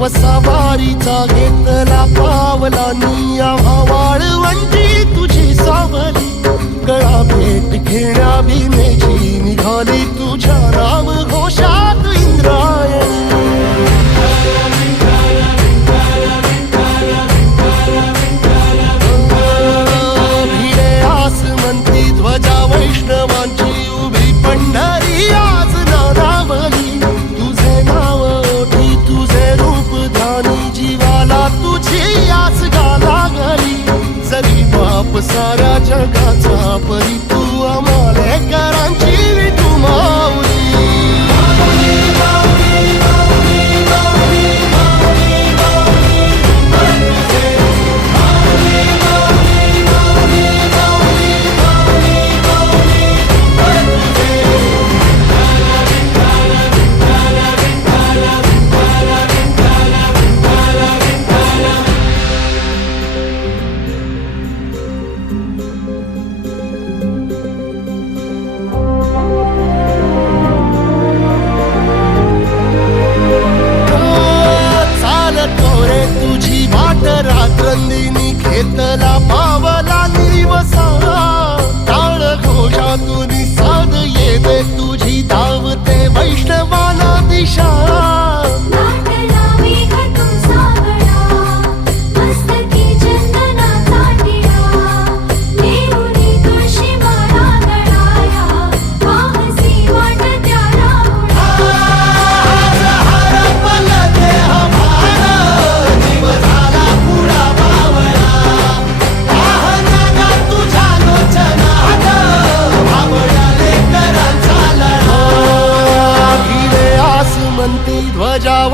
वसावारीचा घेतला पावलानी आवाळ वंटी तुझी सावली. गळा भेट घेण्या भीमेची जीवाला तुझी आस जरी बाप सारा जगाचा परी